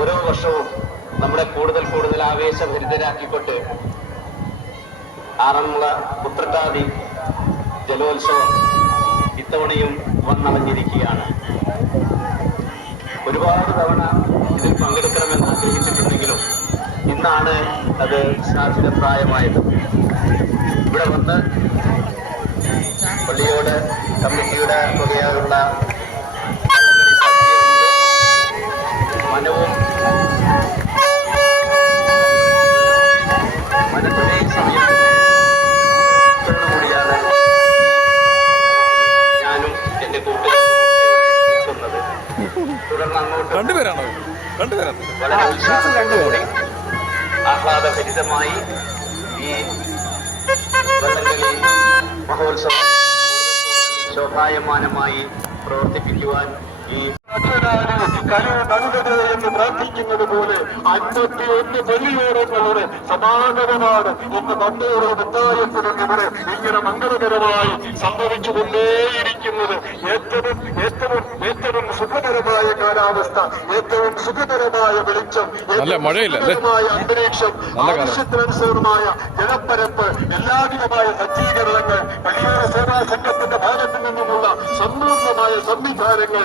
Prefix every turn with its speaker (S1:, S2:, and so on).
S1: ഓരോ വർഷവും നമ്മുടെ കൂടുതൽ കൂടുതൽ ആവേശഭരിതരാക്കിക്കൊണ്ട് ആറന്മുള പുത്രട്ടാതി ജലോത്സവം ഇത്തവണയും വന്നടഞ്ഞിരിക്കുകയാണ്. ഒരുപാട് തവണ ഇതിൽ പങ്കെടുക്കണമെന്ന് ആഗ്രഹിച്ചിട്ടുണ്ടെങ്കിലും ഇന്നാണ് അത് സാധ്യതപ്രായമായത്. ഇവിടെ വന്ന് പള്ളിയോട് കമ്മിറ്റിയുടെ വകയായുള്ള
S2: രണ്ടുപേരാണോ? രണ്ടുപേരാണ്.
S1: ആഹ്ലാദഭരിതമായി ഈ മഹോത്സവം ശോഭായമാനമായി പ്രവർത്തിപ്പിക്കുവാൻ ഈ
S3: എന്ന് പ്രാർത്ഥിക്കുന്നത് പോലെ അൻപത്തി ഒന്ന് ബലിയോടങ്ങളുടെ സമാഗമമാണ് ഇന്ന് നന്ദിയോടെ മുത്തായപ്പെടുന്നവര് ഇങ്ങനെ മംഗളകരമായി സംഭവിച്ചുകൊണ്ടേയിരിക്കുന്നത്. ഏറ്റവും ഏറ്റവും കാലാവസ്ഥ ഏറ്റവും സുഖകരമായ വെളിച്ചം
S2: നല്ല മഴയില്ല,
S3: അന്തരീക്ഷം ആവശ്യത്തിനനുസൃതമായ ജലപ്പരപ്പ് എല്ലാവിധമായ സജ്ജീകരണങ്ങൾ വലിയ സേവാ സംഘത്തിന്റെ ഭാഗത്തു നിന്നുമുള്ള സമ്പൂർണമായ സംവിധാനങ്ങൾ